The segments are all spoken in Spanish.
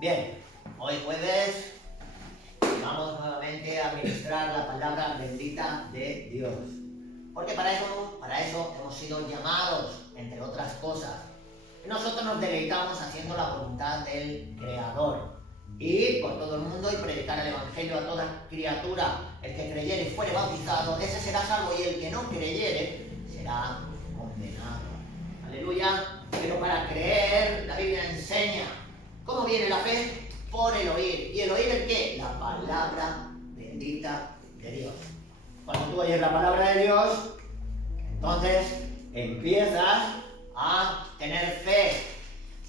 Bien, hoy jueves vamos nuevamente a ministrar la palabra bendita de Dios. Porque para eso hemos sido llamados, entre otras cosas. Y nosotros nos deleitamos haciendo la voluntad del Creador. Ir por todo el mundo y predicar el Evangelio a toda criatura. El que creyere y fuere bautizado, ese será salvo, y el que no creyere será condenado. Aleluya. Pero para creer, la Biblia enseña. ¿Cómo viene la fe? Por el oír. ¿Y el oír el qué? La palabra bendita de Dios. Cuando tú oyes la palabra de Dios, entonces empiezas a tener fe.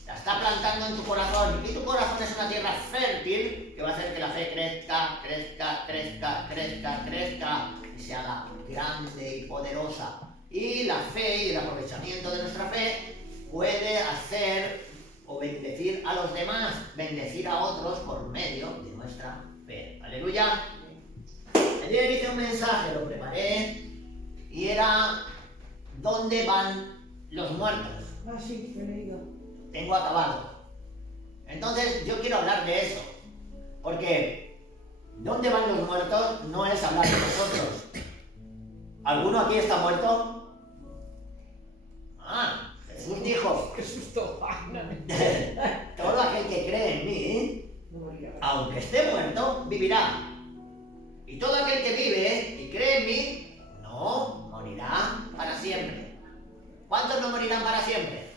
La está plantando en tu corazón. Y tu corazón es una tierra fértil que va a hacer que la fe crezca, crezca, crezca, crezca, crezca y se haga grande y poderosa. Y la fe y el aprovechamiento de nuestra fe puede hacer o bendecir a los demás, bendecir a otros por medio de nuestra fe. Aleluya. Ayer hice un mensaje, lo preparé, y era ¿dónde van los muertos? Ah, sí, lo he leído. Tengo acabado. Entonces yo quiero hablar de eso, porque ¿dónde van los muertos? No es hablar de nosotros. ¿Alguno aquí está muerto? Ah, Jesús dijo, ¡Qué susto! todo aquel que cree en mí, aunque esté muerto, vivirá. Y todo aquel que vive y cree en mí, no morirá para siempre. ¿Cuántos no morirán para siempre?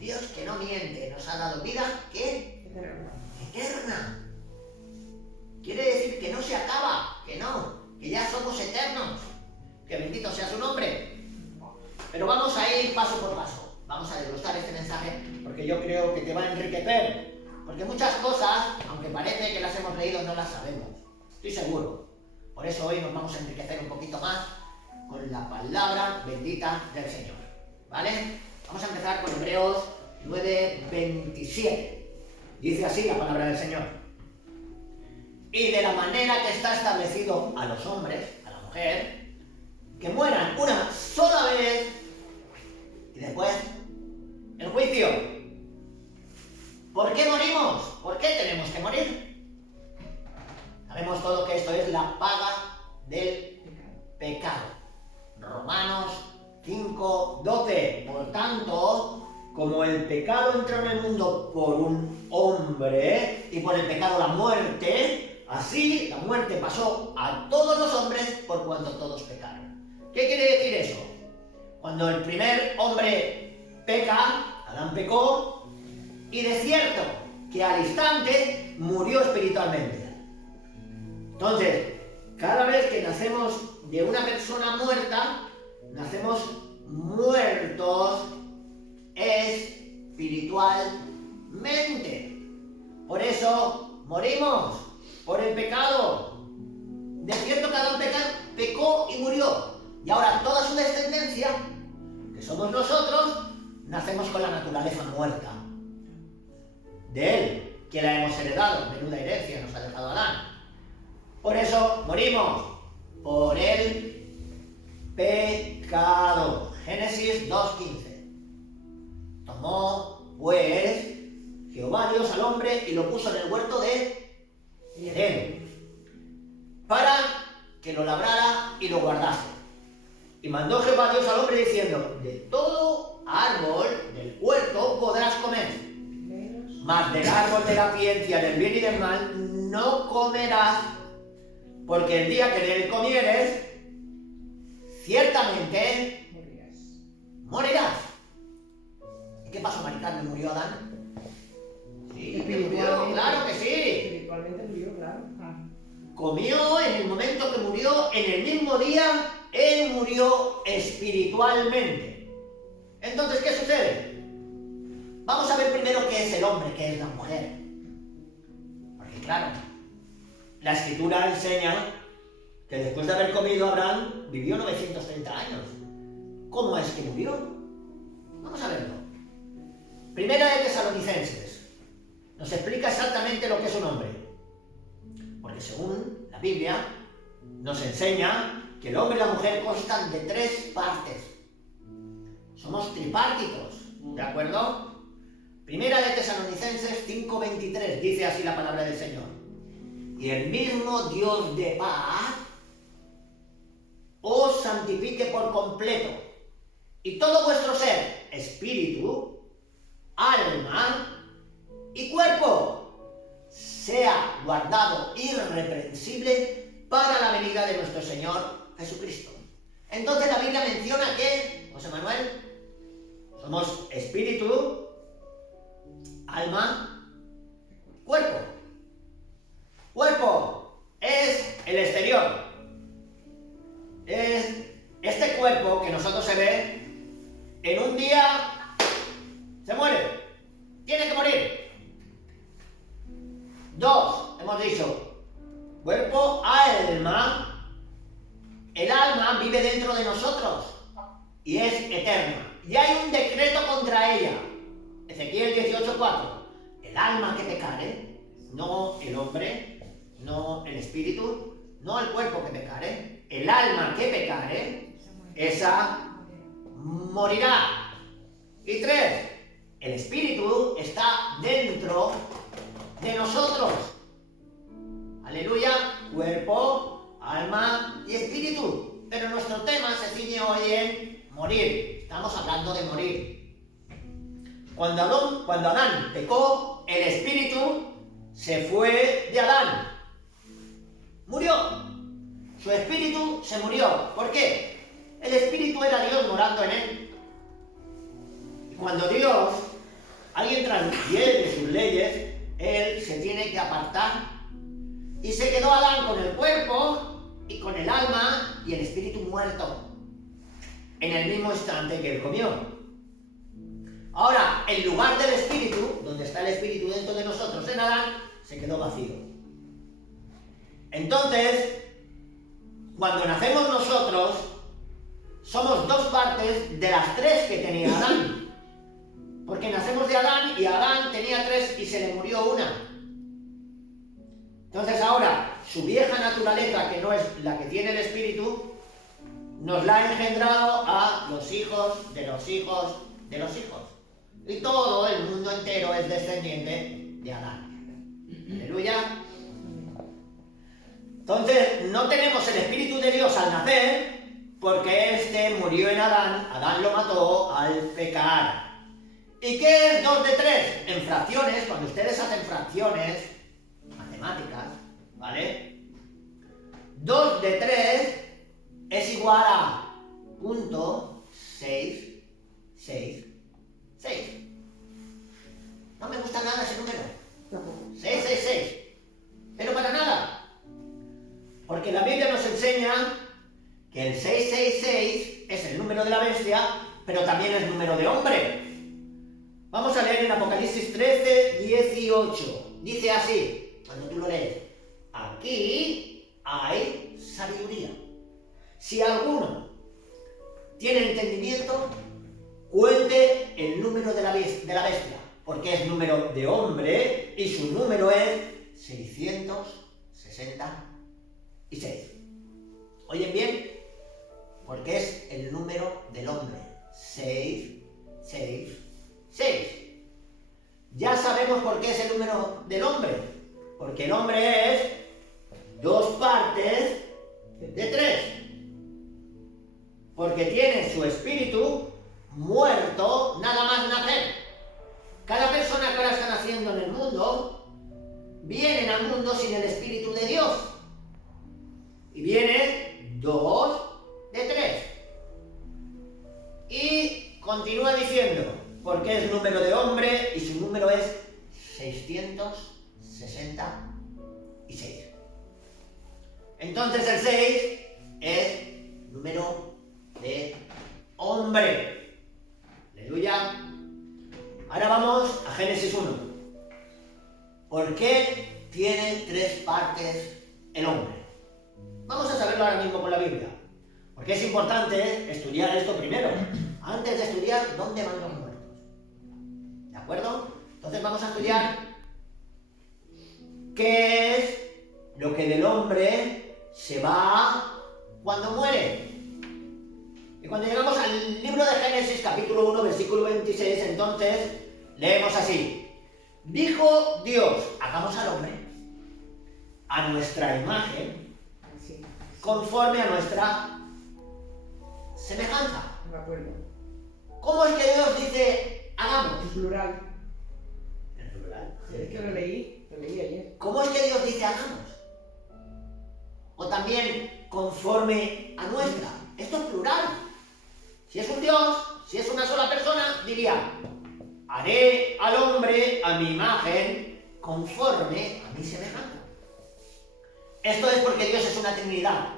Dios, que no miente, nos ha dado vida, ¿qué? Eterna. Quiere decir que no se acaba, que no, que ya somos eternos. Que bendito sea su nombre. Pero vamos a ir paso por paso. Vamos a degustar este mensaje porque yo creo que te va a enriquecer. Porque muchas cosas, aunque parece que las hemos leído, no las sabemos. Estoy seguro. Por eso hoy nos vamos a enriquecer un poquito más con la palabra bendita del Señor. ¿Vale? Vamos a empezar con Hebreos 9:27. Dice así la palabra del Señor. Y de la manera que está establecido a los hombres, a la mujer, que mueran una sola vez y después el juicio. ¿Por qué morimos? ¿Por qué tenemos que morir? Sabemos todo que esto es la paga del pecado. Romanos 5:12. Por tanto, como el pecado entró en el mundo por un hombre y por el pecado la muerte, así la muerte pasó a todos los hombres por cuanto todos pecaron. ¿Qué quiere decir eso? Cuando el primer hombre peca, Adán pecó, y de cierto que al instante murió espiritualmente. Entonces, cada vez que nacemos de una persona muerta, nacemos muertos espiritualmente. Por eso morimos por el pecado. De cierto que Adán pecó y murió. Y ahora toda su descendencia, que somos nosotros, nacemos con la naturaleza muerta de él, que la hemos heredado. Menuda herencia nos ha dejado Adán. Por eso morimos por el pecado. Génesis 2:15. Tomó pues Jehová Dios al hombre y lo puso en el huerto de Edén para que lo labrara y lo guardase. Y mandó Jehová Dios al hombre diciendo: de todo árbol del huerto podrás comer, mas del árbol de la ciencia del bien y del mal no comerás, porque el día que de él comieres, ciertamente morirás. ¿Y qué pasó, Mari Carmen? ¿Murió Adán? Sí, que murió, claro que sí. Espiritualmente murió, claro. Comió en el momento que murió, en el mismo día, él murió espiritualmente. Entonces, ¿qué sucede? Vamos a ver primero qué es el hombre, qué es la mujer. Porque claro, la Escritura enseña que después de haber comido Abraham vivió 930 años. ¿Cómo es que murió? Vamos a verlo. Primera de Tesalonicenses nos explica exactamente lo que es un hombre. Porque según la Biblia nos enseña que el hombre y la mujer constan de 3 partes. Somos tripártitos, ¿de acuerdo? Primera de Tesalonicenses 5:23, dice así la palabra del Señor. Y el mismo Dios de paz os santifique por completo, y todo vuestro ser, espíritu, alma y cuerpo, sea guardado irreprensible para la venida de nuestro Señor Jesucristo. Entonces la Biblia menciona que, José Manuel, somos espíritu, alma, cuerpo. Cuerpo es el exterior. Es este cuerpo que nosotros se ve, en un día se muere. Tiene que morir. 2, hemos dicho, cuerpo, alma. El alma vive dentro de nosotros y es eterna. Y hay un decreto contra ella. Ezequiel 18:4. El alma que pecare, no el hombre, no el espíritu, no el cuerpo que pecare, el alma que pecare, esa morirá. Y 3, el espíritu está dentro de nosotros. Aleluya, cuerpo, alma y espíritu. Pero nuestro tema se ciñe hoy en morir. Estamos hablando de morir. Cuando Adán pecó, el espíritu se fue de Adán. Murió. Su espíritu se murió. ¿Por qué? El espíritu era Dios morando en él. Y cuando alguien transgrede sus leyes, él se tiene que apartar. Y se quedó Adán con el cuerpo y con el alma y el espíritu muerto en el mismo instante que él comió. Ahora, el lugar del espíritu, donde está el espíritu dentro de nosotros en Adán, se quedó vacío. Entonces, cuando nacemos nosotros, somos 2 partes de las 3 que tenía Adán. Porque nacemos de Adán y Adán tenía 3 y se le murió una. Entonces ahora, su vieja naturaleza, que no es la que tiene el espíritu, nos la ha engendrado a los hijos de los hijos de los hijos. Y todo el mundo entero es descendiente de Adán. Aleluya. Entonces, no tenemos el Espíritu de Dios al nacer, porque este murió en Adán, Adán lo mató al pecar. ¿Y qué es 2 de 3? En fracciones, cuando ustedes hacen fracciones matemáticas, ¿vale? 2 de 3 es igual a .666. No me gusta nada ese número. 666. Pero para nada. Porque la Biblia nos enseña que el 666 es el número de la bestia, pero también es número de hombre. Vamos a leer en Apocalipsis 13:18. Dice así, cuando tú lo lees: aquí hay sabiduría. Si alguno tiene entendimiento, cuente el número de la bestia, porque es número de hombre y su número es 666. ¿Oyen bien? Porque es el número del hombre. 666. Ya sabemos por qué es el número del hombre. Porque el hombre es 2 partes de 3. Porque tiene su espíritu muerto nada más nacer. Cada persona que ahora está naciendo en el mundo, vienen al mundo sin el espíritu de Dios. Y viene 2 de 3. Y continúa diciendo, porque es número de hombre y su número es 666. Entonces el 6 es número de hombre. Aleluya. Ahora vamos a Génesis 1. ¿Por qué tiene 3 partes el hombre? Vamos a saberlo ahora mismo con la Biblia. Porque es importante estudiar esto primero, antes de estudiar dónde van los muertos. ¿De acuerdo? Entonces vamos a estudiar qué es lo que del hombre se va cuando muere. Y cuando llegamos al libro de Génesis, capítulo 1, versículo 26, entonces leemos así. Dijo Dios, hagamos al hombre a nuestra imagen, Sí. conforme a nuestra semejanza. No me acuerdo. ¿Cómo es que Dios dice hagamos? En plural. En plural. Es que lo leí ayer. ¿Cómo es que Dios dice hagamos? O también conforme a nuestra. Esto es plural. Si es un Dios, si es una sola persona, diría, haré al hombre a mi imagen conforme a mi semejanza. Esto es porque Dios es una Trinidad.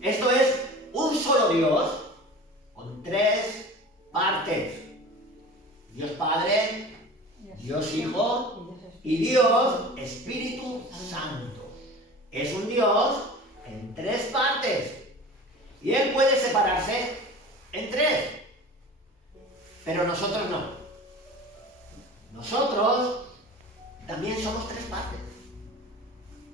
Esto es un solo Dios con tres partes. Dios Padre, Dios Hijo y Dios Espíritu Santo. Es un Dios en tres partes. Y Él puede separarse en tres. Pero nosotros no. Nosotros también somos tres partes.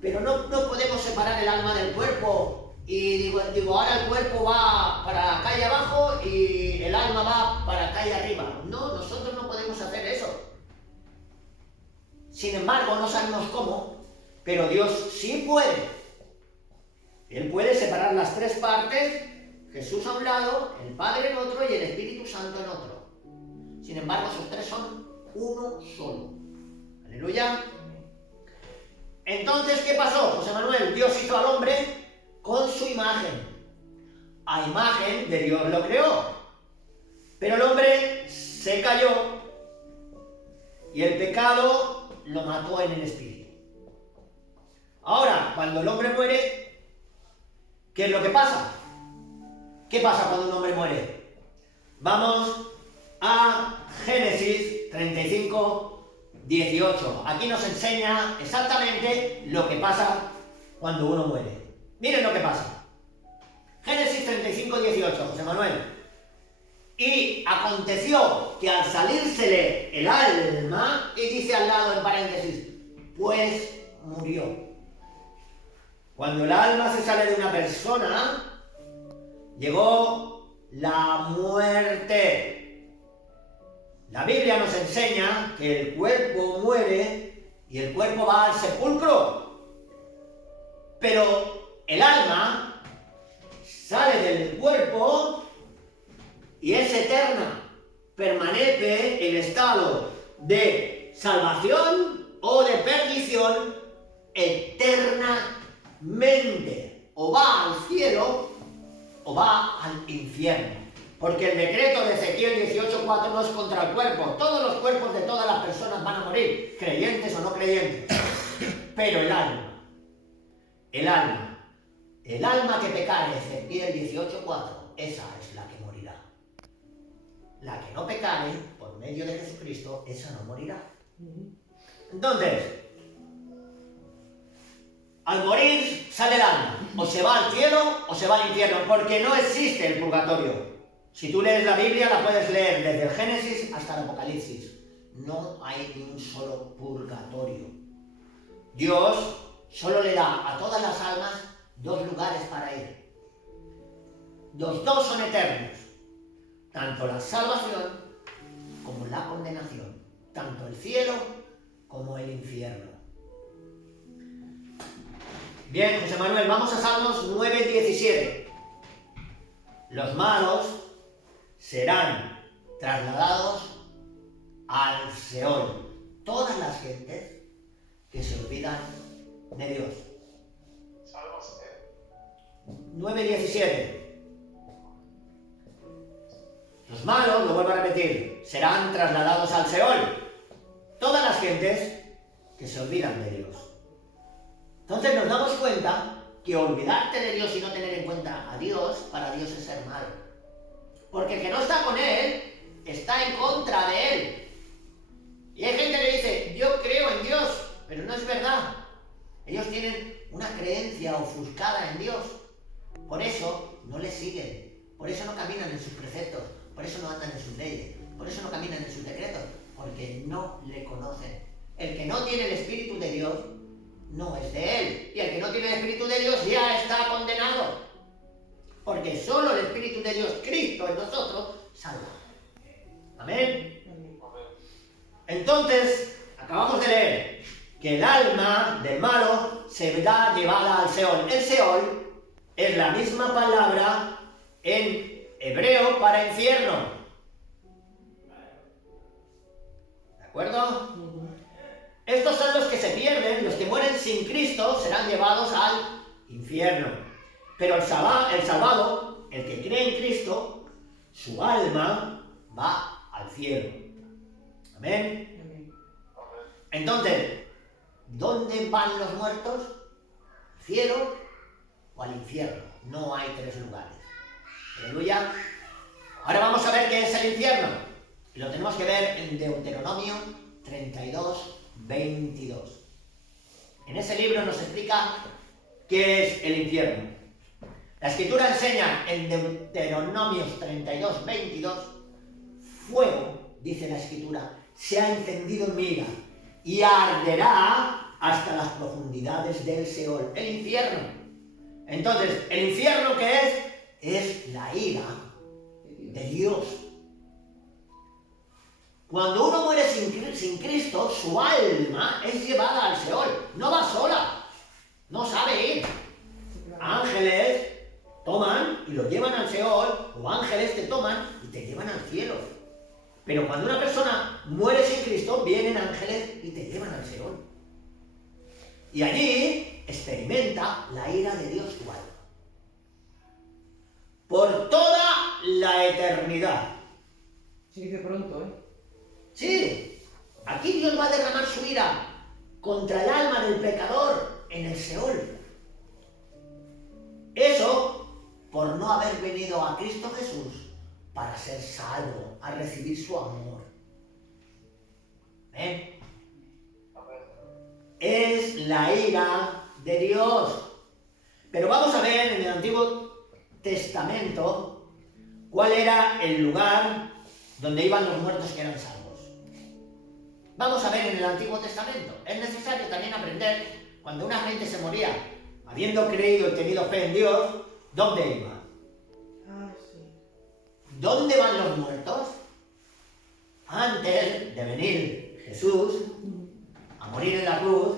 Pero no podemos separar el alma del cuerpo. Y digo, ahora el cuerpo va para acá y abajo y el alma va para acá y arriba. No, nosotros no podemos hacer eso. Sin embargo, no sabemos cómo, pero Dios sí puede. Él puede separar las tres partes, Jesús a un lado, el Padre en otro y el Espíritu Santo en otro. Sin embargo, esos tres son uno solo. Aleluya. Entonces, ¿qué pasó, José Manuel? Dios hizo al hombre con su imagen. A imagen de Dios lo creó. Pero el hombre se cayó y el pecado lo mató en el espíritu. Ahora, cuando el hombre muere, ¿qué es lo que pasa? ¿Qué pasa cuando un hombre muere? Vamos a Génesis 35, 18. Aquí nos enseña exactamente lo que pasa cuando uno muere. Miren lo que pasa. Génesis 35, 18, José Manuel. Y aconteció que al salírsele el alma, y dice al lado en paréntesis, pues murió. Cuando el alma se sale de una persona, llegó la muerte. La Biblia nos enseña que el cuerpo muere y el cuerpo va al sepulcro. Pero el alma sale del cuerpo y es eterna. Permanece en estado de salvación o de perdición eternamente. O va al cielo o va al infierno. Porque el decreto de Ezequiel 18:4 no es contra el cuerpo. Todos los cuerpos de todas las personas van a morir, creyentes o no creyentes. Pero el alma que pecare, Ezequiel 18:4, esa es la que morirá. La que no pecare, por medio de Jesucristo, esa no morirá. Entonces, al morir sale el alma, o se va al cielo o se va al infierno, porque no existe el purgatorio. Si tú lees la Biblia, la puedes leer desde el Génesis hasta el Apocalipsis. No hay ni un solo purgatorio. Dios solo le da a todas las almas dos lugares para ir. Los dos son eternos. Tanto la salvación como la condenación. Tanto el cielo como el infierno. Bien, José Manuel, vamos a Salmos 9:17. Los malos serán trasladados al Seol. Todas las gentes que se olvidan de Dios. Salmos 9:17. Los malos, lo vuelvo a repetir, serán trasladados al Seol. Todas las gentes que se olvidan de Dios. Entonces nos damos cuenta que olvidarte de Dios y no tener en cuenta a Dios, para Dios es ser malo. Porque el que no está con Él, está en contra de Él. Y hay gente que dice, yo creo en Dios, pero no es verdad. Ellos tienen una creencia ofuscada en Dios. Por eso no le siguen. Por eso no caminan en sus preceptos. Por eso no andan en sus leyes. Por eso no caminan en sus decretos. Porque no le conocen. El que no tiene el Espíritu de Dios no es de Él. Y el que no tiene el Espíritu de Dios ya está condenado. Porque solo el Espíritu de Dios, Cristo en nosotros, salva. Amén. Entonces, acabamos de leer que el alma del malo se verá llevada al Seol. El Seol es la misma palabra en hebreo para infierno. ¿De acuerdo? Estos son los que se pierden, los que mueren sin Cristo serán llevados al infierno. Pero el salvado, el que cree en Cristo, su alma va al cielo. Amén. Entonces, ¿dónde van los muertos? ¿Al cielo o al infierno? No hay tres lugares. Aleluya. Ahora vamos a ver qué es el infierno. Y lo tenemos que ver en Deuteronomio 32, 22. En ese libro nos explica qué es el infierno. La Escritura enseña en Deuteronomio 32, 22, fuego, dice la Escritura, se ha encendido en mi ira y arderá hasta las profundidades del Seol, el infierno. Entonces, ¿el infierno qué es? Es la ira de Dios. Cuando uno muere sin Cristo, su alma es llevada al Seol. No va sola, no sabe ir. Ángeles toman y lo llevan al Seol, o ángeles te toman y te llevan al cielo. Pero cuando una persona muere sin Cristo, vienen ángeles y te llevan al Seol. Y allí experimenta la ira de Dios tu alma. Por toda la eternidad. Se dice pronto, ¿eh? Sí, aquí Dios va a derramar su ira contra el alma del pecador en el Seol. Eso por no haber venido a Cristo Jesús para ser salvo, a recibir su amor. ¿Ven? Es la ira de Dios. Pero vamos a ver en el Antiguo Testamento cuál era el lugar donde iban los muertos que eran salvos. Vamos a ver en el Antiguo Testamento. Es necesario también aprender, cuando una gente se moría, habiendo creído y tenido fe en Dios, ¿dónde iba? ¿Dónde van los muertos? Antes de venir Jesús a morir en la cruz,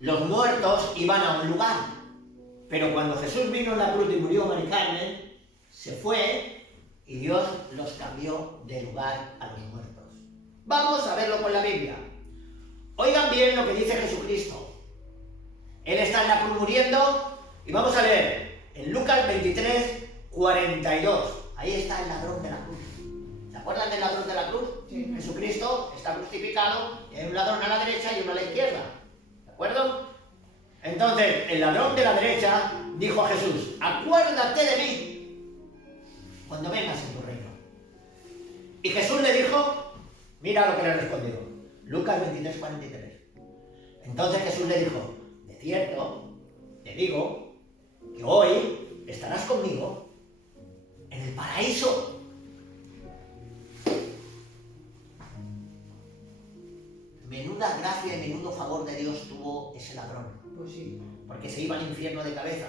los muertos iban a un lugar. Pero cuando Jesús vino en la cruz y murió Mari Carmen, se fue y Dios los cambió de lugar a los muertos. Vamos a verlo con la Biblia. Oigan bien lo que dice Jesucristo. Él está en la cruz muriendo y vamos a leer en Lucas 23, 42. Ahí está el ladrón de la cruz. ¿Se acuerdan del ladrón de la cruz? Sí. Jesucristo está crucificado y hay un ladrón a la derecha y uno a la izquierda. ¿De acuerdo? Entonces, el ladrón de la derecha dijo a Jesús, acuérdate de mí cuando vengas en tu reino. Y Jesús le dijo, mira lo que le respondió, Lucas 23, 43. Entonces Jesús le dijo, de cierto, te digo, que hoy estarás conmigo en el paraíso. Menuda gracia y menudo favor de Dios tuvo ese ladrón. Pues sí. Porque se iba al infierno de cabeza.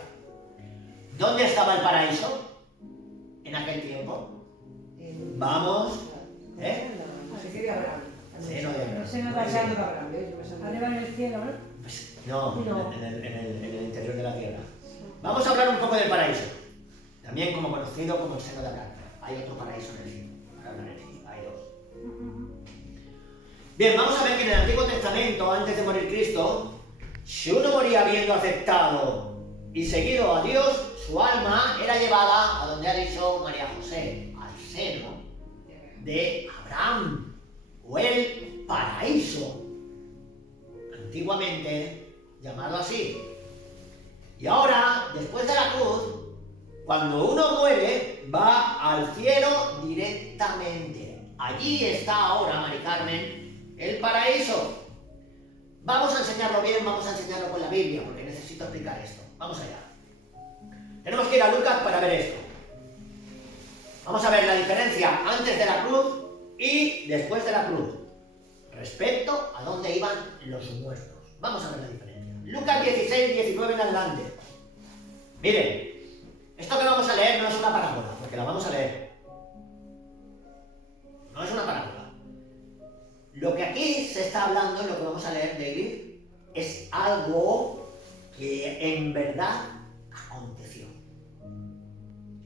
¿Dónde estaba el paraíso en aquel tiempo? Vamos, ¿eh? Se quería Abraham. Seno de Abraham. El seno de Muy bien. Abraham. Arriba en el cielo, ¿no? Pues no, No. en el interior de la tierra. Vamos a hablar un poco del paraíso. También como conocido como el seno de Abraham. Hay otro paraíso en el cielo. Ahora hablaré, hay dos. Bien, vamos a ver que en el Antiguo Testamento, antes de morir Cristo, si uno moría habiendo aceptado y seguido a Dios, su alma era llevada a donde ha dicho María José, al seno de Abraham, o el paraíso, antiguamente llamado así. Y ahora, después de la cruz, cuando uno muere, va al cielo directamente. Allí está ahora, Mari Carmen, el paraíso. Vamos a enseñarlo bien, vamos a enseñarlo con la Biblia, porque necesito explicar esto. Vamos allá. Tenemos que ir a Lucas para ver esto. Vamos a ver la diferencia antes de la cruz y después de la cruz, respecto a dónde iban los muertos. Vamos a ver la diferencia. Lucas 16, 19 en adelante. Miren, esto que vamos a leer no es una parábola, porque la vamos a leer. No es una parábola. Lo que aquí se está hablando, lo que vamos a leer, David, es algo que en verdad aconteció.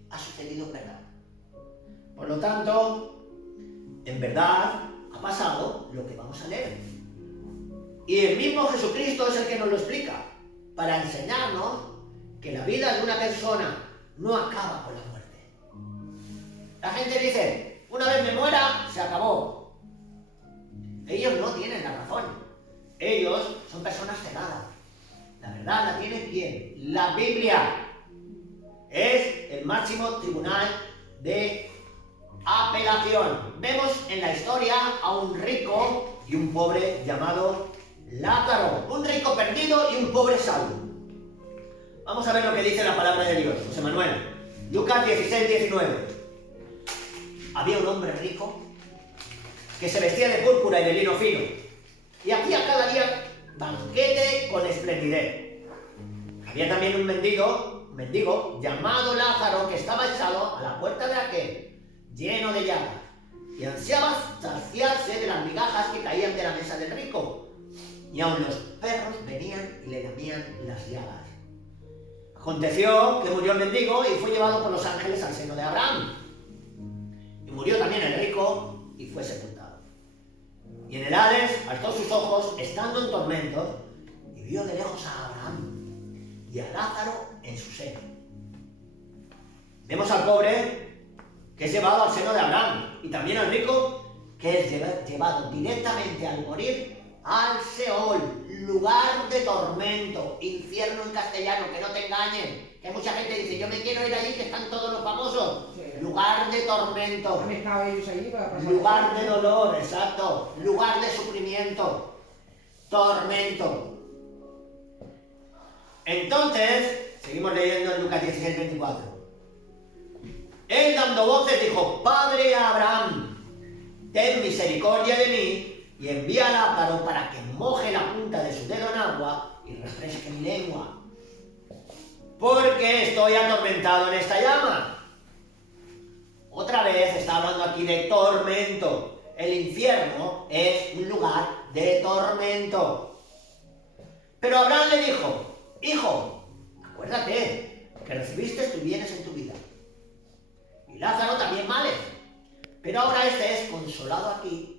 Ha sucedido en verdad. Por lo tanto, en verdad ha pasado lo que vamos a leer. Y el mismo Jesucristo es el que nos lo explica, para enseñarnos que la vida de una persona no acaba con la muerte. La gente dice, una vez me muera, se acabó. Ellos no tienen la razón. Ellos son personas cegadas. La verdad la tiene ¿quién? La Biblia. Es el máximo tribunal de apelación. Vemos en la historia a un rico y un pobre llamado Lázaro. Un rico perdido y un pobre salvo. Vamos a ver lo que dice la palabra de Dios, José Manuel. Lucas 16, 19. Había un hombre rico que se vestía de púrpura y de lino fino y hacía cada día banquete con esplendidez. Había también un mendigo llamado Lázaro que estaba echado a la puerta de aquel, lleno de llagas, y ansiaba saciarse de las migajas que caían de la mesa del rico, y aun los perros venían y le lamían las llagas. Aconteció que murió el mendigo y fue llevado por los ángeles al seno de Abraham. Y murió también el rico y fue sepultado. Y en el Hades alzó sus ojos, estando en tormentos, y vio de lejos a Abraham y a Lázaro en su seno. Vemos al pobre que es llevado al seno de Abraham, y también al rico que es llevado directamente al morir al Seol, lugar de tormento, infierno en castellano, que no te engañen, que mucha gente dice, yo me quiero ir allí, que están todos los famosos. Sí. Lugar de tormento, ¿Han estado ellos allí para pasar? Lugar de dolor, exacto, lugar de sufrimiento, tormento. Entonces, seguimos leyendo en Lucas 16, 24. Él dando voces dijo, Padre Abraham, ten misericordia de mí, y envía a Lázaro para que moje la punta de su dedo en agua y refresque mi lengua, porque estoy atormentado en esta llama. Otra vez está hablando aquí de tormento. El infierno es un lugar de tormento. Pero Abraham le dijo, hijo, acuérdate que recibiste tus bienes en tu vida, y Lázaro también males, pero ahora este es consolado aquí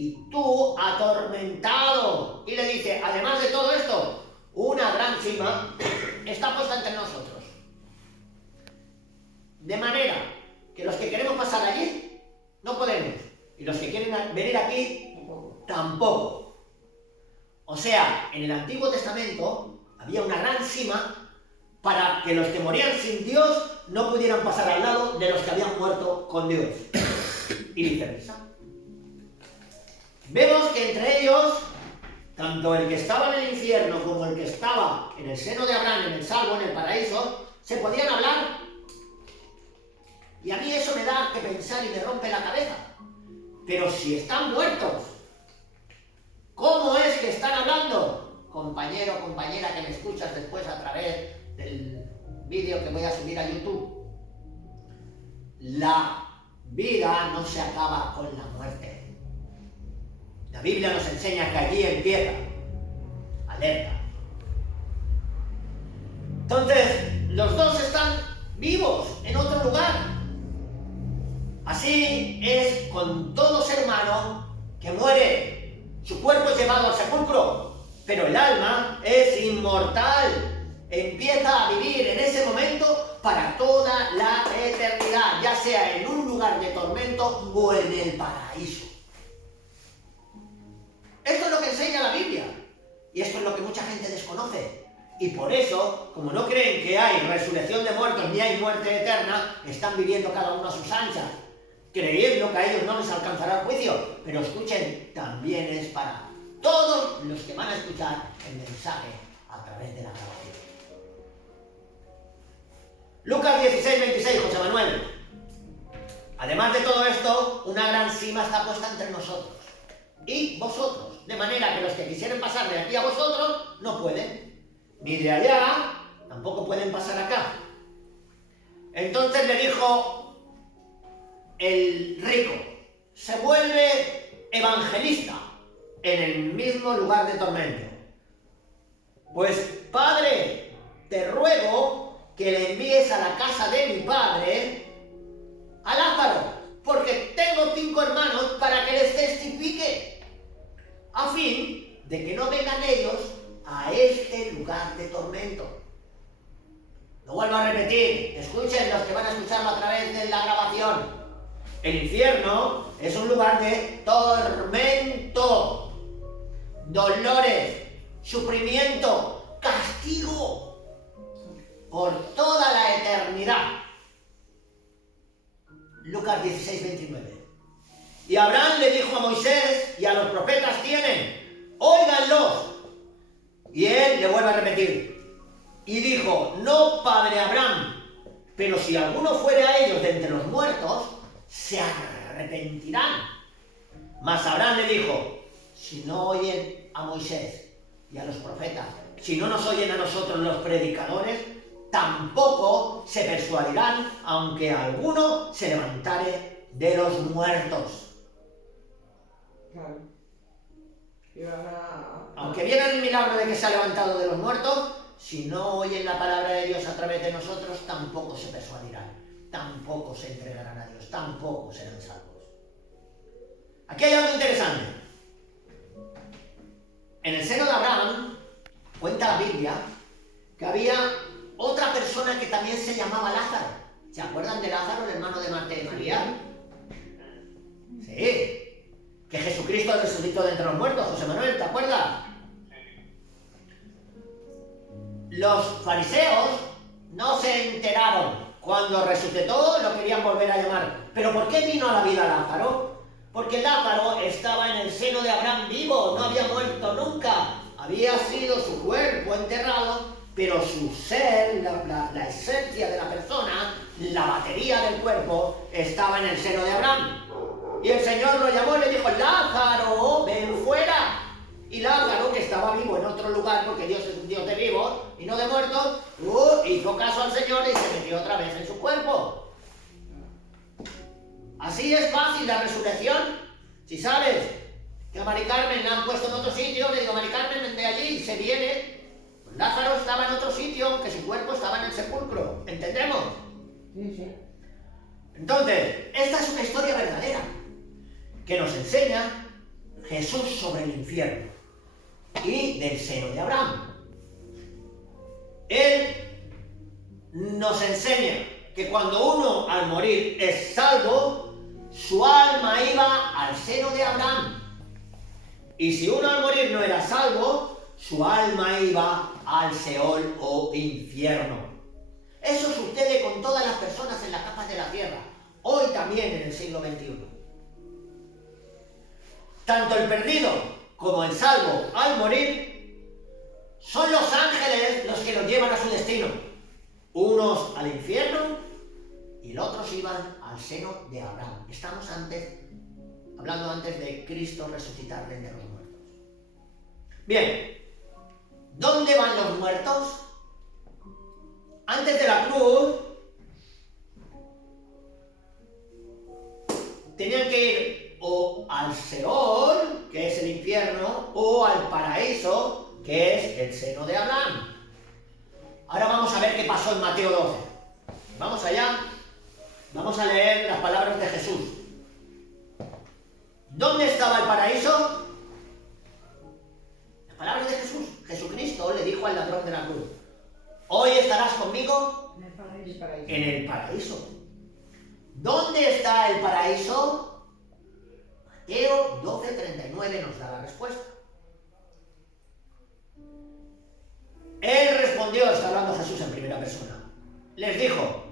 y tú atormentado. Y le dice, además de todo esto, una gran cima está puesta entre nosotros, de manera que los que queremos pasar allí no podemos, y los que quieren venir aquí tampoco. O sea, en el Antiguo Testamento había una gran cima para que los que morían sin Dios no pudieran pasar al lado de los que habían muerto con Dios, y viceversa. Vemos que entre ellos, tanto el que estaba en el infierno como el que estaba en el seno de Abraham, en el salvo, en el paraíso, se podían hablar. Y a mí eso me da que pensar y me rompe la cabeza. Pero si están muertos, ¿cómo es que están hablando? Compañero o compañera que me escuchas después a través del vídeo que voy a subir a YouTube. La vida no se acaba con la muerte. La Biblia nos enseña que allí empieza. Alerta. Entonces, los dos están vivos en otro lugar. Así es con todo ser humano que muere. Su cuerpo es llevado al sepulcro, pero el alma es inmortal. Empieza a vivir en ese momento para toda la eternidad, ya sea en un lugar de tormento o en el paraíso. Esto es lo que enseña la Biblia, y esto es lo que mucha gente desconoce. Y por eso, como no creen que hay resurrección de muertos ni hay muerte eterna, están viviendo cada uno a sus anchas, creyendo que a ellos no les alcanzará el juicio. Pero escuchen, también es para todos los que van a escuchar el mensaje a través de la grabación. Lucas 16, 26, José Manuel. Además de todo esto, una gran cima está puesta entre nosotros y vosotros, de manera que los que quisieran pasar de aquí a vosotros no pueden, ni de allá tampoco pueden pasar acá. Entonces le dijo el rico, se vuelve evangelista, en el mismo lugar de tormento. Pues, Padre, te ruego que le envíes a la casa de mi padre a Lázaro, porque tengo 5 hermanos para que les testifique, a fin de que no vengan ellos a este lugar de tormento. Lo vuelvo a repetir, escuchen los que van a escucharlo a través de la grabación. El infierno es un lugar de tormento, dolores, sufrimiento, castigo por toda la eternidad. Lucas 16, 29. Y Abraham le dijo a Moisés y a los profetas tienen, óiganlos. Y él le vuelve a repetir. Y dijo, no, padre Abraham, pero si alguno fuere a ellos de entre los muertos, se arrepentirán. Mas Abraham le dijo, si no oyen a Moisés y a los profetas, si no nos oyen a nosotros los predicadores, tampoco se persuadirán, aunque alguno se levantare de los muertos. Claro. Y ahora... Aunque viene el milagro de que se ha levantado de los muertos, si no oyen la palabra de Dios a través de nosotros, tampoco se persuadirán, tampoco se entregarán a Dios, tampoco serán salvos. Aquí hay algo interesante. En el seno de Abraham, cuenta la Biblia, que había otra persona que también se llamaba Lázaro. ¿Se acuerdan de Lázaro, el hermano de Marta y María? Sí. Que Jesucristo resucitó de entre los muertos. José Manuel, ¿te acuerdas? Los fariseos no se enteraron. Cuando resucitó lo querían volver a llamar. ¿Pero por qué vino a la vida Lázaro? Porque Lázaro estaba en el seno de Abraham vivo, no había muerto nunca. Había sido su cuerpo enterrado, pero su ser, la esencia de la persona, la batería del cuerpo, estaba en el seno de Abraham. Y el Señor lo llamó y le dijo, Lázaro, ven fuera. Y Lázaro, que estaba vivo en otro lugar, porque Dios es un Dios de vivos y no de muertos, hizo caso al Señor y se metió otra vez en su cuerpo. Así es fácil la resurrección. Si sabes que a Mari Carmen la han puesto en otro sitio, le digo, Mari Carmen, ven de allí, y se viene. Pues Lázaro estaba en otro sitio, aunque su cuerpo estaba en el sepulcro. ¿Entendemos? Sí, sí. Entonces, esta es una historia verdadera que nos enseña Jesús sobre el infierno y del seno de Abraham. Él nos enseña que cuando uno al morir es salvo, su alma iba al seno de Abraham. Y si uno al morir no era salvo, su alma iba al Seol o infierno. Eso sucede con todas las personas en las capas de la tierra, hoy también en el siglo XXI. Tanto el perdido como el salvo al morir son los ángeles los que los llevan a su destino. Unos al infierno y los otros iban al seno de Abraham. Estamos hablando antes de Cristo resucitar de entre los muertos. Bien, ¿dónde van los muertos? Antes de la cruz tenían que ir o al Seol, que es el infierno, o al paraíso, que es el seno de Abraham. Ahora vamos a ver qué pasó en Mateo 12. Vamos allá. Vamos a leer las palabras de Jesús. ¿Dónde estaba el paraíso? Las palabras de Jesús. Jesucristo le dijo al ladrón de la cruz, hoy estarás conmigo En el paraíso. en el paraíso. ¿Dónde está el paraíso? Mateo 12:39 nos da la respuesta. Él respondió, está hablando Jesús en primera persona, les dijo,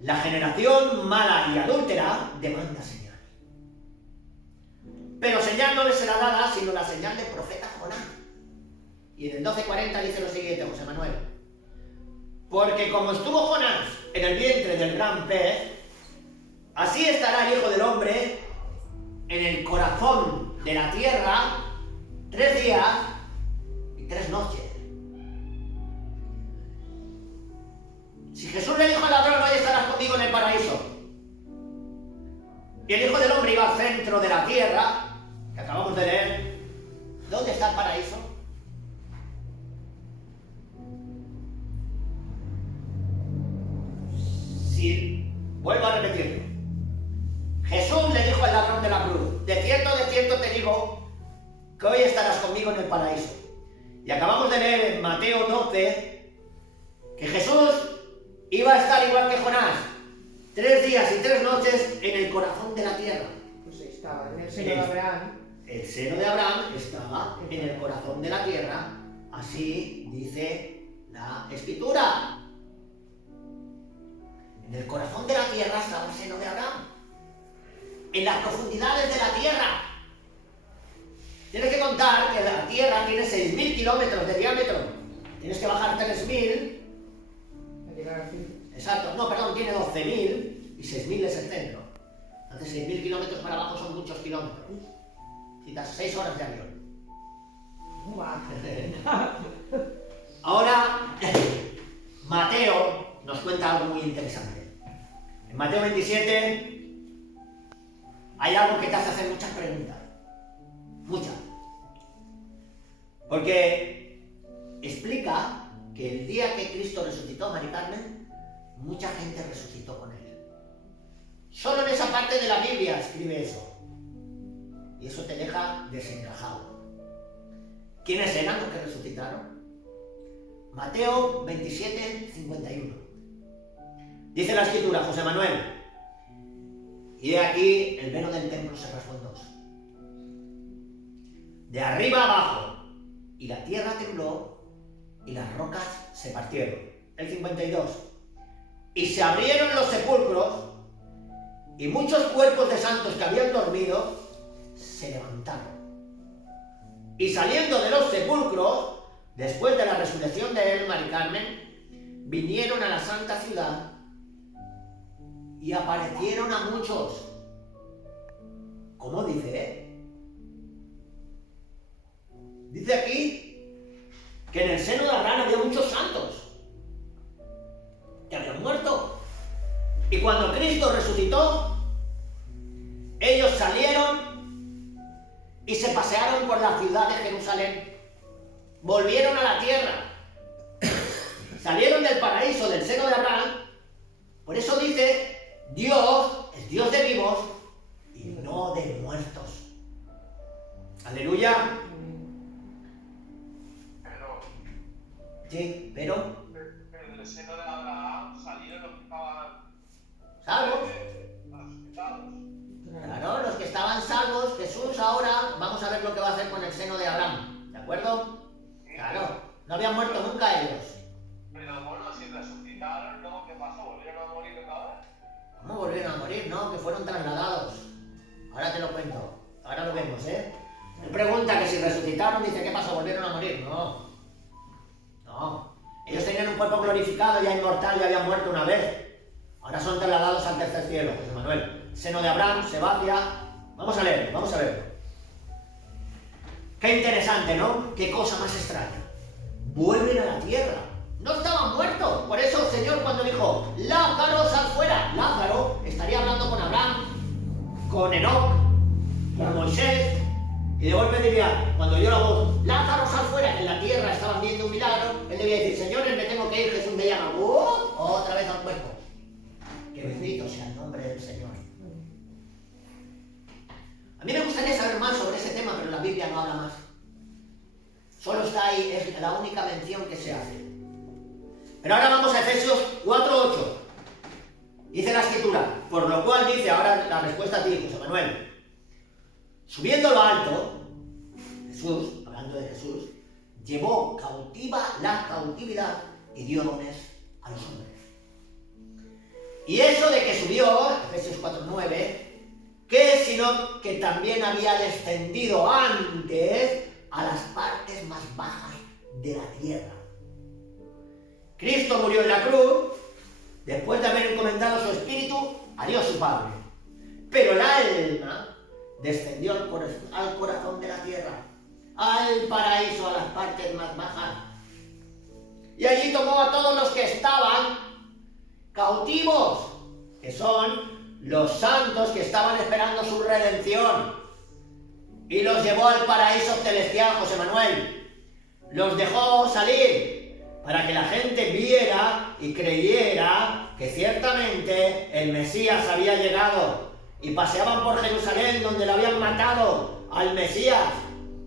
la generación mala y adúltera demanda señal. Pero señal no les será dada, sino la señal del profeta Jonás. Y en el 12:40 dice lo siguiente, José Manuel. Porque como estuvo Jonás en el vientre del gran pez, así estará el Hijo del Hombre en el corazón de la tierra 3 días y 3 noches. Si Jesús le dijo al ladrón, hoy estarás conmigo en el paraíso, y el Hijo del Hombre iba al centro de la tierra, que acabamos de leer, ¿Dónde está el paraíso? Sí, vuelvo a repetirlo. Jesús le dijo al ladrón de la cruz, de cierto te digo, que hoy estarás conmigo en el paraíso. Y acabamos de leer en Mateo 12 que Jesús iba a estar igual que Jonás, 3 días y 3 noches en el corazón de la tierra. Pues estaba en el seno de Abraham. El seno de Abraham estaba en el corazón de la tierra, así dice la Escritura. En el corazón de la tierra estaba el seno de Abraham. En las profundidades de la tierra. Tienes que contar que la tierra tiene 6.000 kilómetros de diámetro. Tienes que bajar 3.000. A llegar al fin. Exacto, no, perdón, tiene 12.000 y 6.000 es el centro. Entonces 6.000 kilómetros para abajo son muchos kilómetros. Citas 6 horas de avión. Ahora, Mateo nos cuenta algo muy interesante. En Mateo 27 hay algo que te hace hacer muchas preguntas. Muchas. Porque explica que el día que Cristo resucitó a Mari Carmen, mucha gente resucitó con él. Solo en esa parte de la Biblia escribe eso. Y eso te deja desencajado. ¿Quiénes eran los que resucitaron? Mateo 27, 51. Dice la Escritura, José Manuel, y de aquí el velo del templo se rasgó en dos. De arriba abajo, y la tierra tembló, y las rocas se partieron. El 52. Y se abrieron los sepulcros, y muchos cuerpos de santos que habían dormido se levantaron. Y saliendo de los sepulcros, después de la resurrección de él, Mari Carmen, vinieron a la santa ciudad y aparecieron a muchos. ¿Cómo dice? Dice aquí que en el seno de Abraham había muchos santos que habían muerto. Y cuando Cristo resucitó, ellos salieron y se pasearon por la ciudad de Jerusalén. Volvieron a la tierra. Salieron del paraíso, del seno de Abraham. Por eso dice, Dios es Dios de vivos y no de muertos. Aleluya. Pero Sí, pero en el seno de Abraham salieron los que estaban salvos. resucitados. Claro, los que estaban salvos, Jesús ahora, vamos a ver lo que va a hacer con el seno de Abraham. ¿De acuerdo? Claro, no habían muerto nunca ellos. Pero bueno, si resucitaron, ¿no? ¿Qué pasó? ¿Volvieron a morir otra vez? ¿Cómo volvieron a morir? No, que fueron trasladados. Ahora te lo cuento. Ahora lo vemos, ¿eh? Él pregunta que si resucitaron, dice, ¿qué pasó? ¿Volvieron a morir? No. No. Ellos tenían un cuerpo glorificado, ya inmortal, ya habían muerto una vez. Ahora son trasladados al tercer cielo, José Manuel. Seno de Abraham, se vacía. Vamos a leerlo, vamos a verlo. Qué interesante, ¿no? Qué cosa más extraña. Vuelven a la tierra. No estaban muertos. Por eso el Señor cuando dijo, Lázaro, sal fuera. Lázaro estaría hablando con Abraham, con Enoc, con Moisés. Y de golpe diría, cuando oyó la voz, Lázaro, sal fuera, que en la tierra estaban viendo un milagro, él debía decir, señores, me tengo que ir. Jesús me llama, otra vez al cuerpo. Que bendito sea el nombre del Señor. A mí me gustaría saber más sobre ese tema, pero la Biblia no habla más. Solo está ahí, es la única mención que se hace. Pero ahora vamos a Efesios 4:8. Dice la Escritura, por lo cual dice, ahora la respuesta a ti, José Manuel. Subiendo lo alto, Jesús, hablando de Jesús, llevó cautiva la cautividad y dio dones a los hombres. Y eso de que subió, Efesios 4:9, ¿qué es sino que también había descendido antes a las partes más bajas de la tierra? Cristo murió en la cruz después de haber encomendado su espíritu a Dios su Padre. Pero el alma descendió al corazón de la tierra, al paraíso, a las partes más bajas. Y allí tomó a todos los que estaban cautivos, que son los santos que estaban esperando su redención. y los llevó al paraíso celestial, José Manuel. Los dejó salir para que la gente viera y creyera que ciertamente el Mesías había llegado. Y paseaban por Jerusalén donde le habían matado al Mesías.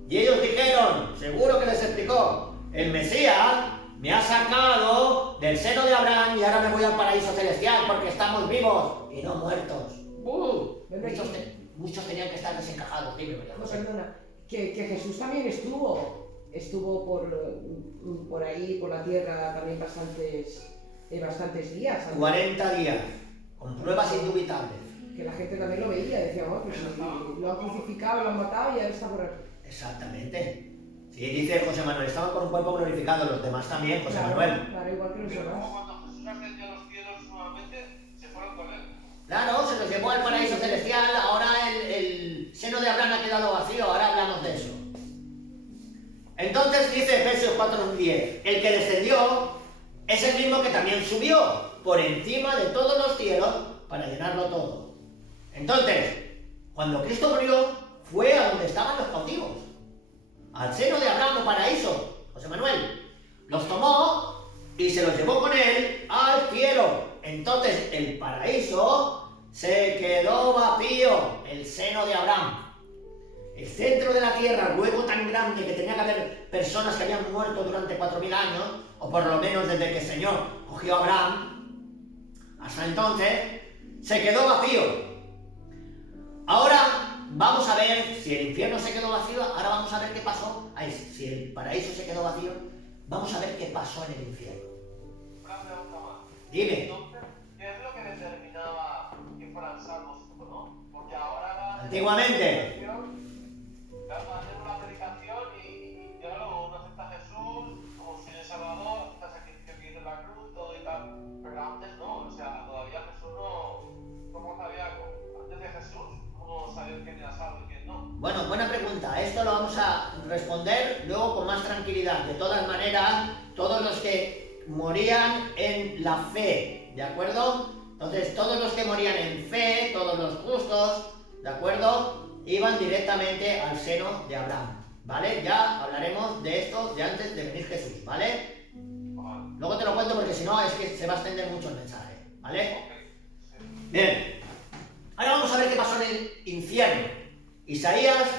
Y ellos dijeron, seguro que les explicó, el Mesías me ha sacado del seno de Abraham y ahora me voy al paraíso celestial porque estamos vivos y no muertos. Muchos tenían que estar desencajados. Dime, María No, José. perdona, que Jesús también estuvo por ahí, por la tierra, también bastantes días. antes. 40 días, con pruebas indubitables. Que la gente también lo veía, decía, bueno, pues si lo han crucificado, lo han matado y ahora está por aquí. Exactamente. Sí, dice José Manuel, estaban con un cuerpo glorificado, los demás también, José Claro, Manuel. claro, igual que los Pero demás. como cuando Jesús ascendió a los cielos nuevamente, se fueron con él. Claro, se los llevó al paraíso celestial, ahora el seno de Abraham ha quedado vacío, ahora hablamos de eso. Entonces dice Efesios 4:10, el que descendió es el mismo que también subió por encima de todos los cielos para llenarlo todo. Entonces, cuando Cristo murió, fue a donde estaban los cautivos, al seno de Abraham o paraíso, José Manuel. Los tomó y se los llevó con él al cielo. Entonces el paraíso se quedó vacío, el seno de Abraham. El centro de la tierra, el hueco tan grande que tenía que haber personas que habían muerto durante 4000 años, o por lo menos desde que el Señor cogió a Abraham, hasta entonces, se quedó vacío. Ahora vamos a ver si el infierno se quedó vacío, ahora vamos a ver qué pasó. Ay, si el paraíso se quedó vacío, vamos a ver qué pasó en el infierno. Una pregunta más. Dime. Entonces, ¿qué es lo que determinaba que fueran salvos o no? Porque ahora Antiguamente. hacen una predicación y ya luego uno acepta a Jesús como Señor y Salvador, acepta sacrificio que hizo en la cruz, todo y tal. Pero antes no, o sea, todavía Jesús no. ¿Cómo sabía? Antes de Jesús, ¿cómo sabía quién era salvo y quién no? Bueno, buena pregunta. Esto lo vamos a responder luego con más tranquilidad. De todas maneras, todos los que morían en la fe, ¿de acuerdo? Entonces, todos los que morían en fe, todos los justos, ¿de acuerdo? Iban directamente al seno de Abraham, ¿vale? Ya hablaremos de esto de antes de venir Jesús, ¿vale? Luego te lo cuento porque si no es que se va a extender mucho el mensaje, ¿vale? Bien. Ahora vamos a ver qué pasó en el infierno. Isaías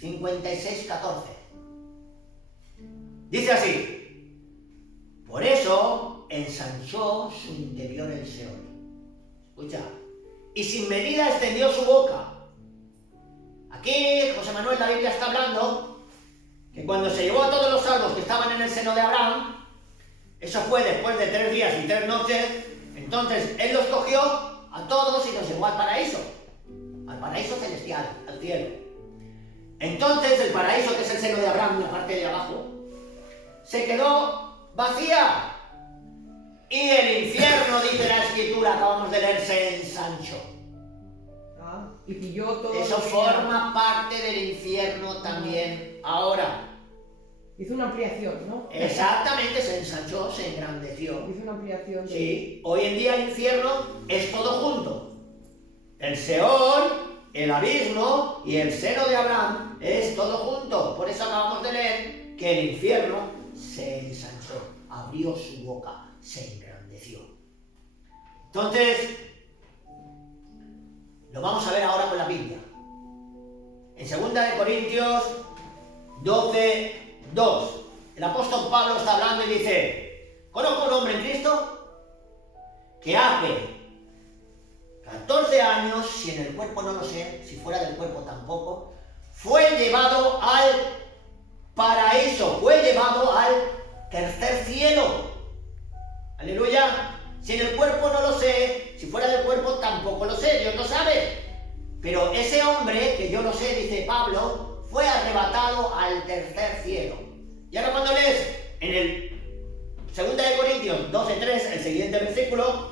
56:14. Dice así: por eso ensanchó su interior el Seol. Escucha. Y sin medida extendió su boca. Aquí José Manuel, la Biblia está hablando que cuando se llevó a todos los salvos que estaban en el seno de Abraham, eso fue después de 3 días y 3 noches, entonces él los cogió a todos y los llevó al paraíso celestial, al cielo. Entonces el paraíso, que es el seno de Abraham, la parte de abajo, se quedó vacía. Y el infierno, dice la escritura, acabamos de leer, se ensanchó. Y pilló todo. Eso lo que forma parte del infierno también ahora. hizo una ampliación, ¿no? Exactamente, se ensanchó, se engrandeció. Hizo una ampliación. Sí, hoy en día el infierno es todo junto. El Seol, el abismo y el seno de Abraham es todo junto. Por eso acabamos de leer que el infierno se ensanchó, abrió su boca, se engrandeció. Entonces, lo vamos a ver ahora con la Biblia. En 2 Corintios 12:2, el apóstol Pablo está hablando y dice: conozco un hombre en Cristo que hace 14 años, si en el cuerpo no lo sé, si fuera del cuerpo tampoco, fue llevado al paraíso, fue llevado al tercer cielo. Aleluya. Si en el cuerpo no lo sé, si fuera del cuerpo tampoco lo sé, Dios lo sabe. Pero ese hombre, que yo lo sé, dice Pablo, fue arrebatado al tercer cielo. Y ahora cuando lees en el 2 Corintios 12:3, el siguiente versículo,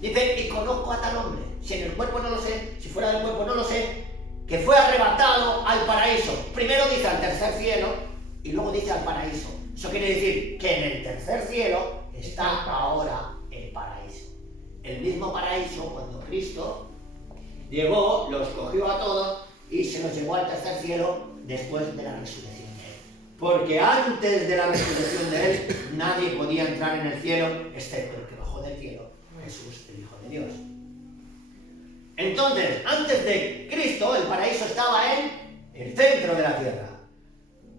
dice: y conozco a tal hombre, si en el cuerpo no lo sé, si fuera del cuerpo no lo sé, que fue arrebatado al paraíso. Primero dice al tercer cielo y luego dice al paraíso. Eso quiere decir que en el tercer cielo está ahora el paraíso. El mismo paraíso cuando Cristo llegó, los cogió a todos y se los llevó al tercer cielo después de la resurrección de él. Porque antes de la resurrección de él, nadie podía entrar en el cielo, excepto el que bajó del cielo, Jesús, el Hijo de Dios. Entonces, antes de Cristo, el paraíso estaba en el centro de la tierra.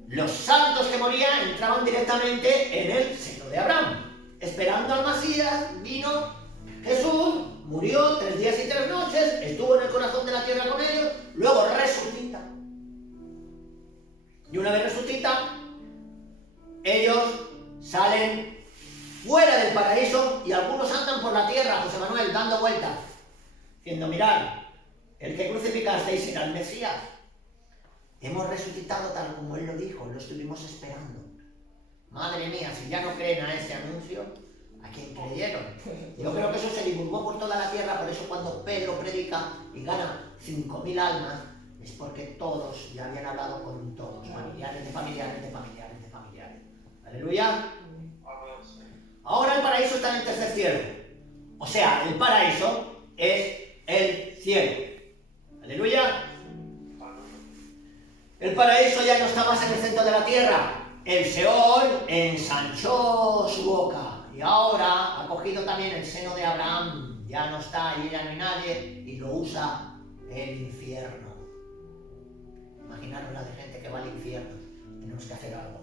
Los santos que morían entraban directamente en el seno de Abraham. Esperando al Mesías, vino Jesús, murió 3 días y 3 noches, estuvo en el corazón de la tierra con ellos, luego resucita. Y una vez resucita, ellos salen fuera del paraíso y algunos andan por la tierra, José Manuel, dando vueltas, diciendo, mirad, el que crucificasteis era el Mesías. Hemos resucitado tal como él lo dijo, lo estuvimos esperando. Madre mía, si ya no creen a ese anuncio, ¿a quién creyeron? Yo creo que eso se divulgó por toda la tierra, por eso cuando Pedro predica y gana 5.000 almas, es porque todos ya habían hablado con todos, familiares de familiares de familiares de familiares. ¿Aleluya? Ahora el paraíso está en el tercer cielo. O sea, el paraíso es el cielo. ¿Aleluya? El paraíso ya no está más en el centro de la tierra. El Seol ensanchó su boca y ahora ha cogido también el seno de Abraham. Ya no está allí, ya no hay nadie y lo usa el infierno. Imaginaros la de gente que va al infierno. Tenemos que hacer algo.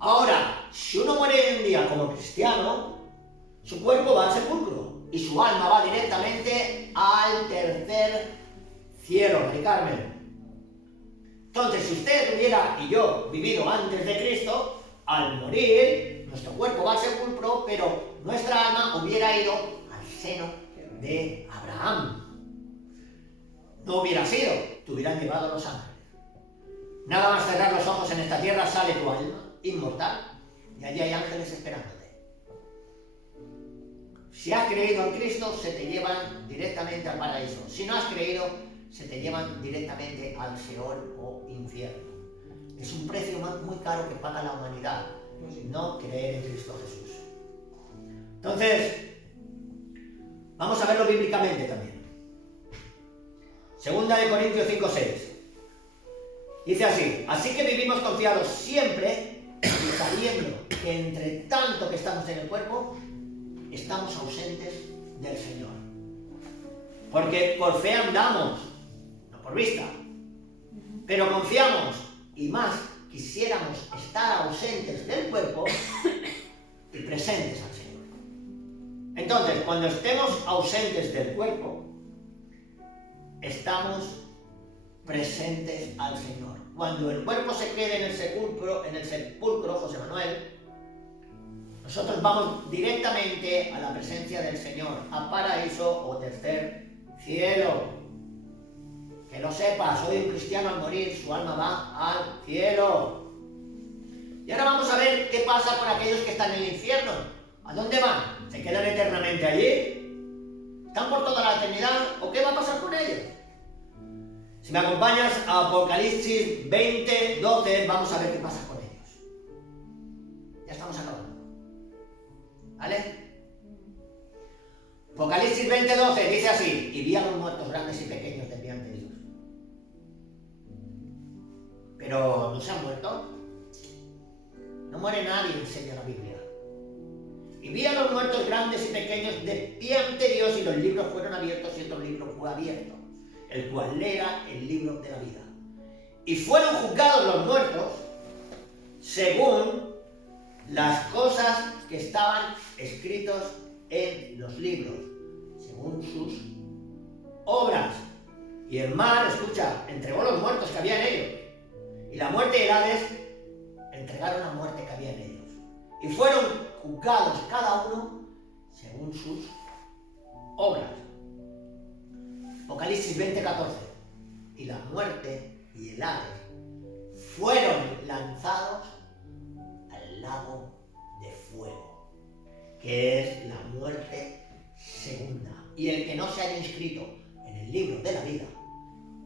Ahora, si uno muere hoy en día como cristiano, su cuerpo va al sepulcro y su alma va directamente al tercer cielo, Mari Carmen. Entonces, si usted hubiera y yo vivido antes de Cristo, al morir, nuestro cuerpo va al sepulcro, pero nuestra alma hubiera ido al seno de Abraham. No hubiera sido, te hubieran llevado los ángeles. Nada más cerrar los ojos en esta tierra sale tu alma inmortal y allí hay ángeles esperándote. Si has creído en Cristo, se te llevan directamente al paraíso. Si no has creído, se te llevan directamente al Seol o infierno. Es un precio muy caro que paga la humanidad, no creer en Cristo Jesús. Entonces, vamos a verlo bíblicamente también. Segunda de Corintios 5:6. Dice así: así que vivimos confiados siempre y sabiendo que entre tanto que estamos en el cuerpo, estamos ausentes del Señor. Porque por fe andamos, no por vista, pero confiamos y más quisiéramos estar ausentes del cuerpo y presentes al Señor. Entonces, cuando estemos ausentes del cuerpo, estamos presentes al Señor. Cuando el cuerpo se quede en el sepulcro, José Manuel, nosotros vamos directamente a la presencia del Señor, a paraíso o tercer cielo. Que lo sepas, hoy un cristiano al morir, su alma va al cielo. Y ahora vamos a ver qué pasa con aquellos que están en el infierno. ¿A dónde van? ¿Se quedan eternamente allí? ¿Están por toda la eternidad? ¿O qué va a pasar con ellos? Si me acompañas a Apocalipsis 20:12, vamos a ver qué pasa con ellos. Ya estamos acabando. ¿Vale? Apocalipsis 20:12 dice así: y vi a los muertos grandes y pequeños de ante Dios. Pero ¿no se han muerto? No muere nadie, enseña la Biblia. Y vi a los muertos grandes y pequeños de pie ante Dios, y los libros fueron abiertos y otro libro fue abierto, el cual era el libro de la vida. Y fueron juzgados los muertos según las cosas que estaban escritos en los libros, según sus obras. Y el mar, escucha, entregó los muertos que había en ellos. Y la muerte y el Hades entregaron la muerte que había en ellos. Y fueron juzgados cada uno según sus obras. Apocalipsis 20:14. Y la muerte y el Hades fueron lanzados al lago de fuego, que es la muerte segunda. Y el que no se haya inscrito en el libro de la vida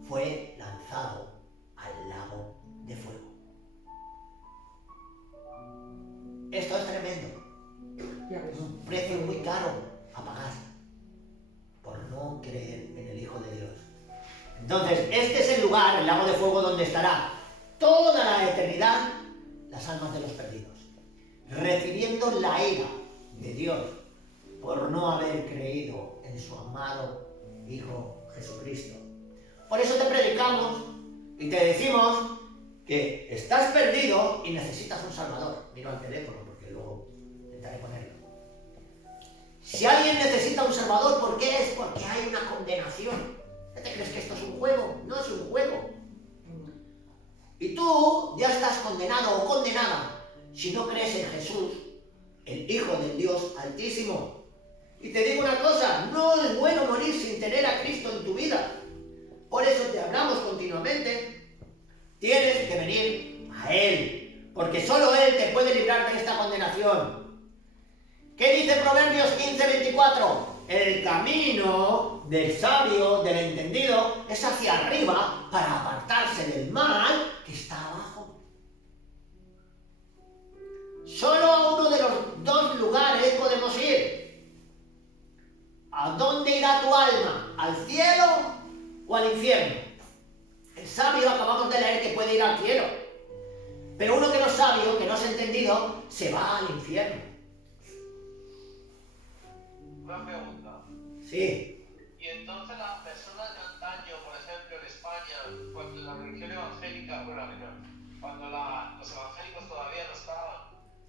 fue lanzado al lago de fuego. Esto es tremendo. Es un precio muy caro a pagar por no creer en el Hijo de Dios. Entonces, este es el lugar, el lago de fuego, donde estará toda la eternidad las almas de los perdidos, recibiendo la ira de Dios por no haber creído en su amado Hijo Jesucristo. Por eso te predicamos y te decimos que estás perdido y necesitas un Salvador. Miro al teléfono porque luego intentaré ponerlo. Si alguien necesita un Salvador, ¿por qué es? Porque hay una condenación. ¿Qué te crees que esto es un juego? No es un juego. Y tú ya estás condenado o condenada si no crees en Jesús, el Hijo del Dios Altísimo. Y te digo una cosa, no es bueno morir sin tener a Cristo en tu vida. Por eso te hablamos continuamente. Tienes que venir a Él, porque solo Él te puede librar de esta condenación. ¿Qué dice Proverbios 15:24? El camino del sabio, del entendido, es hacia arriba para apartarse del mal que está abajo. Solo a uno de los dos lugares podemos ir. ¿A dónde irá tu alma? ¿Al cielo o al infierno? El sabio, acabamos de leer, que puede ir al cielo. Pero uno que no es sabio, que no es entendido, se va al infierno. Una pregunta. Sí. Y entonces las personas de antaño, por ejemplo en España, cuando la religión evangélica, cuando los evangélicos todavía no estaban,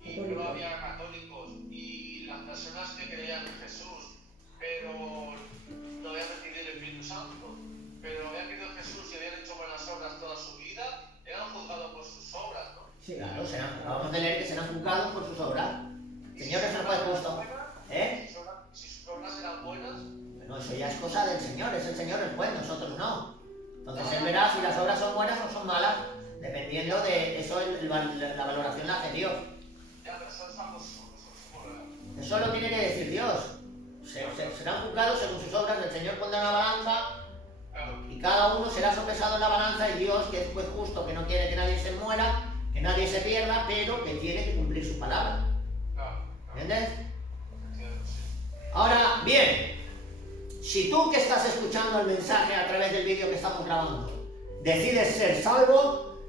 y no había católicos, y las personas que creían en Jesús, pero no habían recibido el Espíritu Santo, pero habían creído en Jesús y habían hecho buenas obras toda su vida, eran juzgados por sus obras, ¿no? Sí. Claro, acabamos de leer que serán juzgados por sus obras. Señor, eso no puede justo. Si sus obras eran buenas. Bueno, eso ya es cosa del Señor, es el Señor el juez, nosotros no. Entonces Él verá si las obras son buenas o son malas, dependiendo de eso, la valoración la hace Dios. Ya, pero son salvos. Eso lo tiene que decir Dios. Serán juzgados según sus obras, el Señor pondrá una balanza y cada uno será sopesado en la balanza, y Dios, que es juez justo, que no quiere que nadie se muera, que nadie se pierda, pero que tiene que cumplir su palabra. ¿Entiendes? Ahora, bien, si tú que estás escuchando el mensaje a través del vídeo que estamos grabando, decides ser salvo,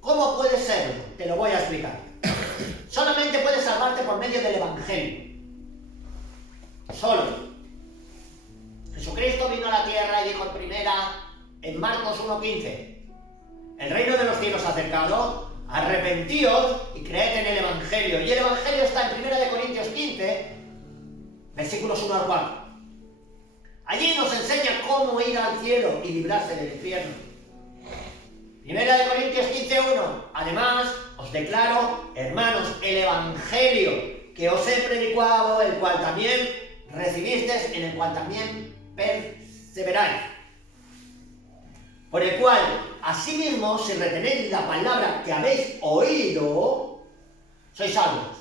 ¿cómo puedes serlo? Te lo voy a explicar. Solamente puedes salvarte por medio del Evangelio. Solo. Jesucristo vino a la tierra y dijo en Marcos 1:15, el reino de los cielos ha acercado, arrepentíos y creed en el Evangelio. Y el Evangelio está en 1 Corintios 15, versículos 1 al 4. Allí nos enseña cómo ir al cielo y librarse del infierno. 1 Corintios 15:1. Además, os declaro, hermanos, el Evangelio que os he predicado, el cual también recibisteis, en el cual también perseveráis. Por el cual, asimismo, si retenéis la palabra que habéis oído, sois salvos.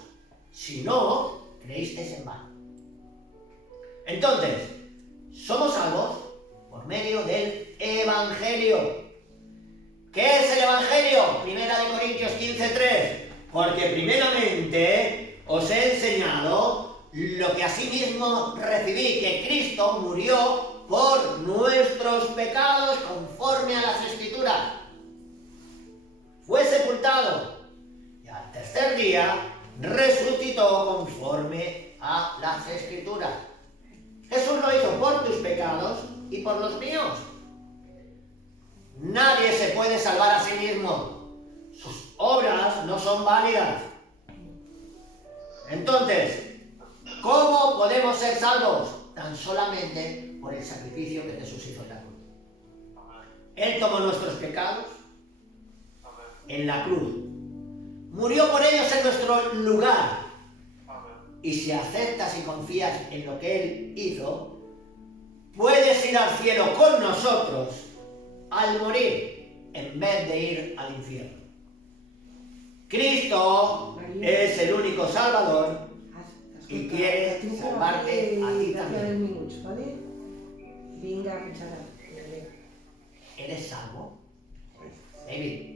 Si no, creísteis en vano. Entonces, somos salvos por medio del Evangelio. ¿Qué es el Evangelio? 1 Corintios 15:3. Porque primeramente os he enseñado lo que asimismo recibí, que Cristo murió por nuestros pecados conforme a las Escrituras. Fue sepultado y al tercer día resucitó conforme a las Escrituras. Jesús lo hizo por tus pecados y por los míos. Nadie se puede salvar a sí mismo. Sus obras no son válidas. Entonces, ¿cómo podemos ser salvos? Tan solamente por el sacrificio que Jesús hizo en la cruz. Él tomó nuestros pecados en la cruz. Murió por ellos en nuestro lugar. Y si aceptas y confías en lo que Él hizo, puedes ir al cielo con nosotros al morir, en vez de ir al infierno. Cristo es el único Salvador y quiere salvarte a ti también. ¿Vale? Venga, cuchara. ¿Eres salvo? David.